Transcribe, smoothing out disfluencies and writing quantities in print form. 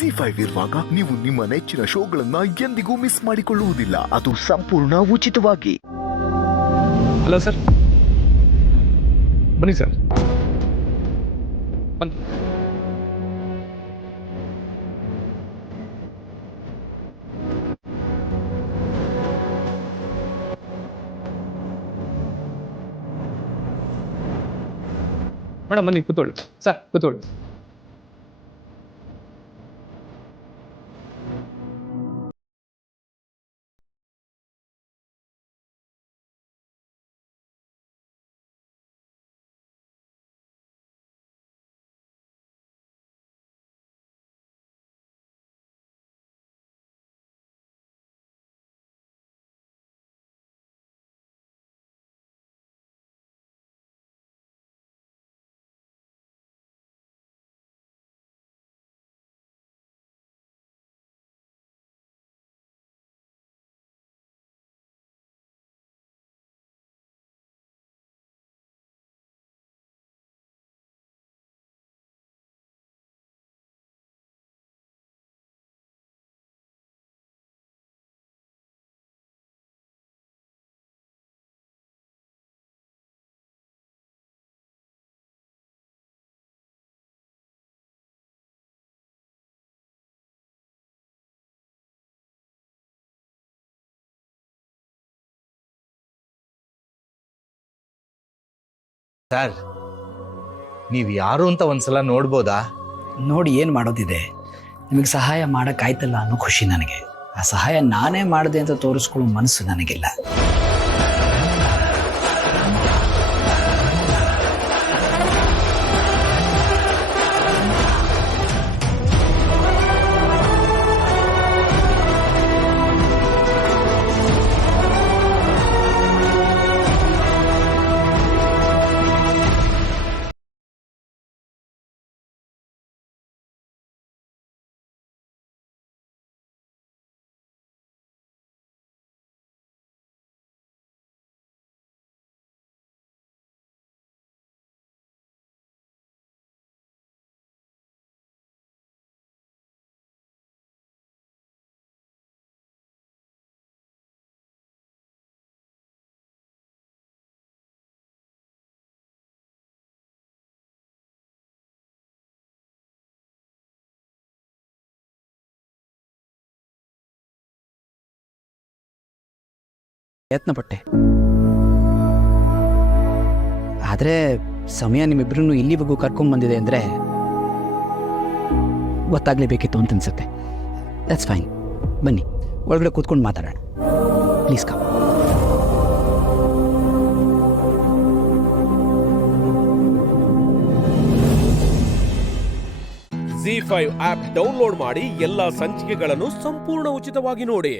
Z5 ಇರುವಾಗ ನೀವು ನಿಮ್ಮ ನೆಚ್ಚಿನ ಶೋಗಳನ್ನ ಎಂದಿಗೂ ಮಿಸ್ ಮಾಡಿಕೊಳ್ಳುವುದಿಲ್ಲ. ಅದು ಸಂಪೂರ್ಣ ಉಚಿತವಾಗಿ. ಹಲೋ ಸರ್, ಬನ್ನಿ ಸರ್, ಬನ್ನಿ. ಮೇಡಮ್ ಬನ್ನಿ, ಕೂತ್ಕೊಳ್ಳಿ ಸರ್, ಕೂತ್ಕೊಳ್ಳಿ. ಸರ್, ನೀವು ಯಾರು ಅಂತ ಒಂದ್ಸಲ ನೋಡ್ಬೋದಾ? ನೋಡಿ ಏನು ಮಾಡೋದಿದೆ, ನಿಮಗೆ ಸಹಾಯ ಮಾಡೋಕ್ಕಾಯ್ತಲ್ಲ ಅನ್ನೋ ಖುಷಿ ನನಗೆ. ಆ ಸಹಾಯ ನಾನೇ ಮಾಡಿದೆ ಅಂತ ತೋರಿಸ್ಕೊಳ್ಳೋ ಮನಸ್ಸು ನನಗಿಲ್ಲ. ಪ್ರಯತ್ನಪಟ್ಟೆ, ಆದರೆ ಸಮಯ ನಿಮ್ಮಿಬ್ಬರನ್ನು ಇಲ್ಲಿವರೆಗೂ ಕರ್ಕೊಂಡ್ಬಂದಿದೆ ಅಂದರೆ ಗೊತ್ತಾಗಲೇಬೇಕಿತ್ತು ಅಂತ ಅನ್ಸುತ್ತೆ. ದಟ್ಸ್ ಫೈನ್, ಬನ್ನಿ ಒಳಗಡೆ ಕೂತ್ಕೊಂಡು ಮಾತಾಡೋಣ. Please come. Z5 app download ಮಾಡಿ ಎಲ್ಲಾ ಸಂಚಿಕೆಗಳನ್ನು ಸಂಪೂರ್ಣ ಉಚಿತವಾಗಿ ನೋಡಿ.